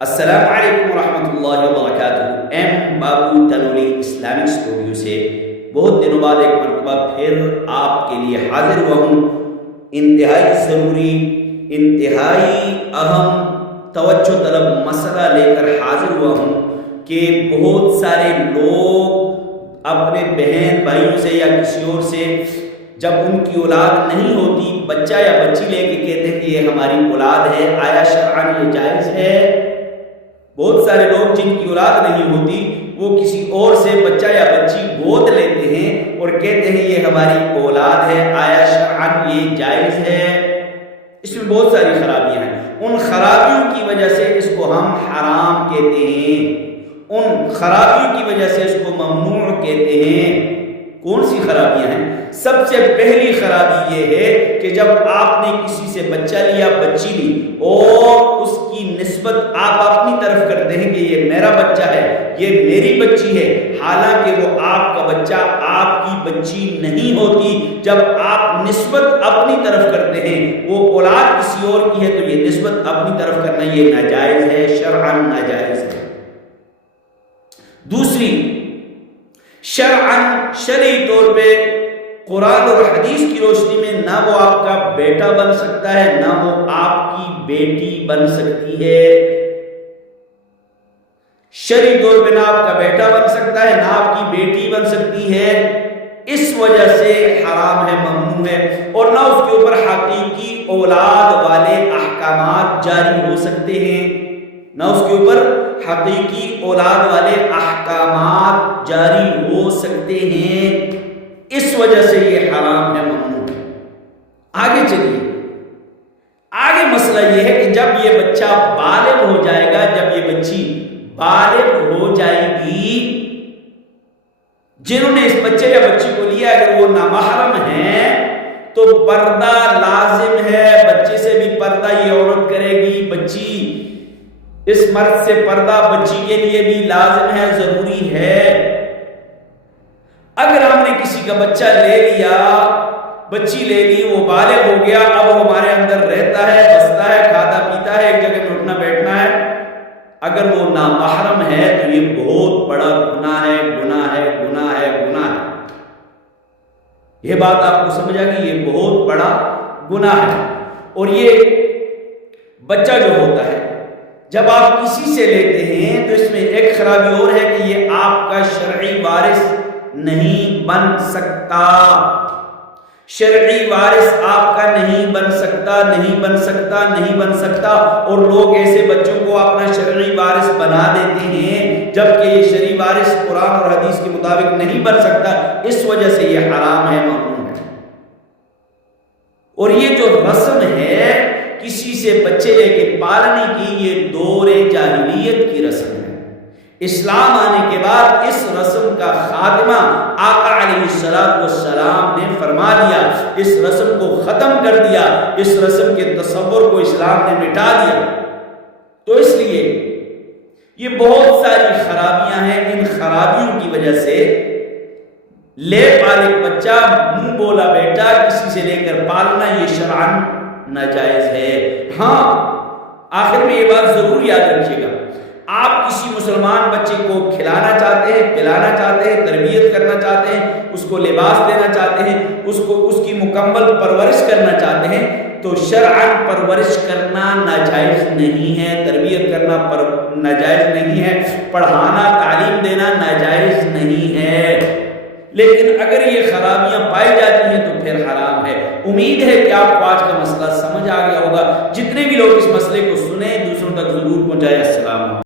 السلام علیکم ورحمۃ اللہ وبرکاتہ۔ ایم بابو تنوری اسلامک اسٹوڈیو سے بہت دنوں بعد ایک مرتبہ پھر آپ کے لیے حاضر ہوا ہوں۔ انتہائی ضروری، انتہائی اہم توجہ طلب مسئلہ لے کر حاضر ہوا ہوں کہ بہت سارے لوگ اپنے بہن بھائیوں سے یا کسی اور سے جب ان کی اولاد نہیں ہوتی، بچہ یا بچی لے کے کہتے ہیں کہ یہ ہماری اولاد ہے، آیا شرعاً یہ جائز ہے؟ بہت سارے لوگ جن کی اولاد نہیں ہوتی وہ کسی اور سے بچہ یا بچی گود لیتے ہیں اور کہتے ہیں یہ ہماری اولاد ہے، آیا شرعاً یہ جائز ہے؟ اس میں بہت ساری خرابیاں ہیں۔ ان خرابیوں کی وجہ سے اس کو ہم حرام کہتے ہیں، ان خرابیوں کی وجہ سے اس کو ممنوع کہتے ہیں۔ کون سی خرابیاں ہیں؟ سب سے پہلی خرابی یہ ہے کہ جب آپ نے کسی سے بچہ لیا، بچی لی اور اس کی نسبت آپ اپنی طرف کرتے ہیں کہ یہ میرا بچہ ہے، یہ میری بچی ہے، حالانکہ وہ آپ کا بچہ آپ کی بچی نہیں ہوتی۔ جب آپ نسبت اپنی طرف کرتے ہیں، وہ اولاد کسی اور کی ہے، تو یہ نسبت اپنی طرف کرنا یہ ناجائز ہے، شرعاً ناجائز ہے۔ دوسری، شرعاً شرعی طور پہ قرآن اور حدیث کی روشنی میں نہ وہ آپ کا بیٹا بن سکتا ہے، نہ وہ آپ کی بیٹی بن سکتی ہے۔ شرعی طور پہ نہ آپ کا بیٹا بن سکتا ہے، نہ آپ کی بیٹی بن سکتی ہے، اس وجہ سے حرام ہے، ممنوع ہے، اور نہ اس کے اوپر حقیقی اولاد والے احکامات جاری ہو سکتے ہیں، نہ اس کے اوپر حقیقی اولاد والے احکامات جاری ہو سکتے ہیں، اس وجہ سے یہ حرام ہے، ممنوع ہے۔ آگے چلیے، آگے مسئلہ یہ ہے کہ جب یہ بچہ بالغ ہو جائے گا، جب یہ بچی بالغ ہو جائے گی، جنہوں نے اس بچے یا بچی کو لیا اگر وہ نامحرم ہیں تو پردہ لازم ہے، بچے سے بھی پردہ یہ عورت کرے گی، بچی اس مرد سے پردہ بچی کے لیے بھی لازم ہے، ضروری ہے۔ اگر ہم نے کسی کا بچہ لے لیا، بچی لے لی، وہ بالغ ہو گیا، اب وہ ہمارے اندر رہتا ہے، بستا ہے، کھاتا پیتا ہے، ایک جگہ میں اٹھنا بیٹھنا ہے، اگر وہ نامحرم ہے تو یہ بہت بڑا گناہ ہے، گناہ ہے، گناہ ہے، گناہ ہے۔ یہ بات آپ کو سمجھ آ گئی، یہ بہت بڑا گناہ ہے۔ اور یہ بچہ جو ہوتا ہے جب آپ کسی سے لیتے ہیں تو اس میں ایک خرابی اور ہے کہ یہ آپ کا شرعی وارث نہیں بن سکتا، شرعی وارث آپ کا نہیں بن سکتا، نہیں بن سکتا، نہیں بن سکتا۔ اور لوگ ایسے بچوں کو اپنا شرعی وارث بنا دیتے ہیں جبکہ یہ شرعی وارث قرآن اور حدیث کے مطابق نہیں بن سکتا، اس وجہ سے یہ حرام ہے، ممنوع ہے۔ اور یہ جو رسم ہے کسی سے بچے لے کے پالنے کی، یہ دور جاہلیت کی رسم ہے۔ اسلام آنے کے بعد اس رسم کا خاتمہ آقا علیہ السلام نے فرما دیا، اس رسم کو ختم کر دیا، اس رسم کے تصور کو اسلام نے مٹا دیا۔ تو اس لیے یہ بہت ساری خرابیاں ہیں، ان خرابیوں کی وجہ سے لے پال ایک بچہ، منہ بولا بیٹا کسی سے لے کر پالنا یہ شرعاً ناجائز ہے۔ ہاں، آخر میں یہ بات ضرور یاد رکھیے گا، آپ کسی مسلمان بچے کو کھلانا چاہتے ہیں، پلانا چاہتے ہیں، تربیت کرنا چاہتے ہیں، اس کو لباس دینا چاہتے ہیں، اس کی مکمل پرورش کرنا چاہتے ہیں، تو شرعاً پرورش کرنا ناجائز نہیں ہے، تربیت کرنا ناجائز نہیں ہے، پڑھانا تعلیم دینا ناجائز نہیں ہے۔ لیکن اگر یہ خرابیاں پائی جاتی ہیں تو پھر حرام ہے۔ امید ہے کہ آپ کو آج کا مسئلہ سمجھ آ گیا ہوگا۔ جتنے بھی لوگ اس مسئلے کو سنیں دوسروں تک ضرور پہنچائیں۔ السلام علیکم۔